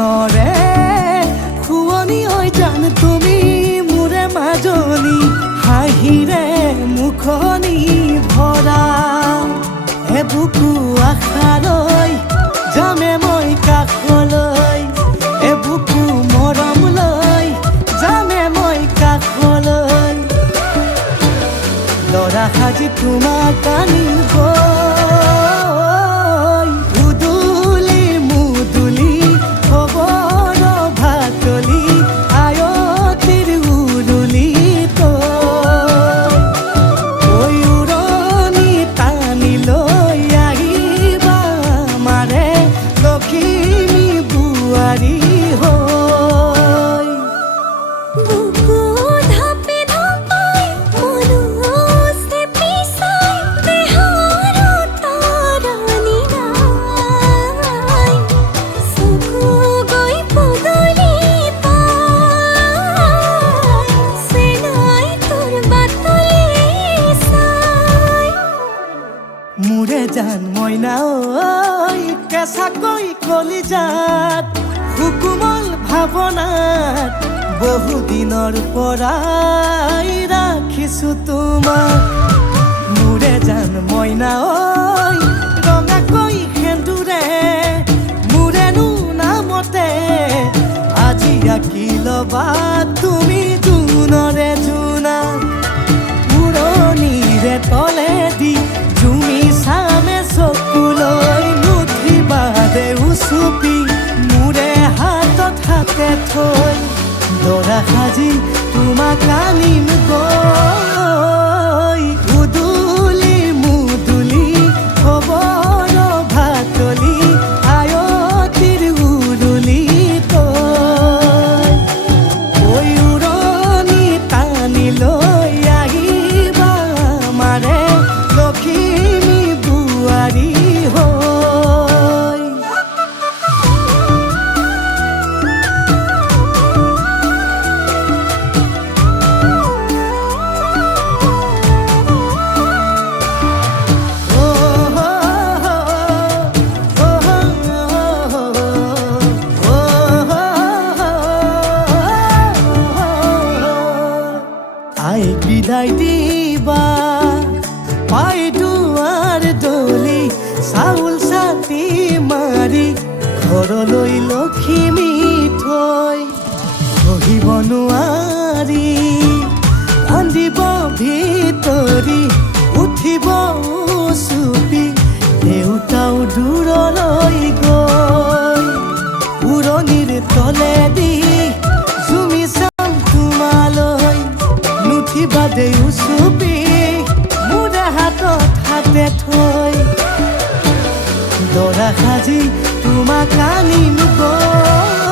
মনৰে শুৱনি হৈ জান তুমি মোৰে মাজনী হাঁহিৰে মুখনি ভৰা এবুকু আশালৈ যামে মই কাষলৈ এবুকু মৰম লৈ যামে মই কাষলৈ লৰা সাজি তোমাক আনিব উদুলি মুদুলি খবৰ ভাতলি আয়তিৰ উৰুলি তই উৰণি টানি লৈ আহিবা মাৰে লখিমী বোৱাৰী হৈ মোৰে জান মইনা ঐ কেঁচাকৈ কলিজাত সুকুমল ভাৱনাত বহুদিনৰ পৰাই ৰাখিছো তোমাক মোৰে জান মইনা ঐ ৰঙাকৈ সেন্দুৰে মোৰেনো নামতে আজি আঁকি ল'বা তুমি জোনৰে জোনা উৰণিৰে তলেদি তুমি চামে চকুলৈ নুঠিবা দে উচুপি মোৰে হাতত হাতে থৈ দৰা সাজি তোমাক আনিম গৈ উদুলি মুদুলি খবৰ ভাতলি আয়তিৰ উৰুলি তই ঐ উৰণি টানি লৈ আহিবা মাৰে লখিমী বোৱাৰী হৈ আই বিদায় দিবা পাই দুৱাৰ দলি চাউল চাটি মাৰি ঘৰলৈ লখিমী থৈ সহিব নোৱাৰি কান্দিব ভিতৰি উঠিব চুপি দেউতাও দূৰলৈ গৈ উৰণিৰ তলেদি জুমি চাম তোমালৈ নুঠিবা দে উচুপি মোৰে হাতত হাতে থৈ দৰা সাজি তোমাক আনিম গৈ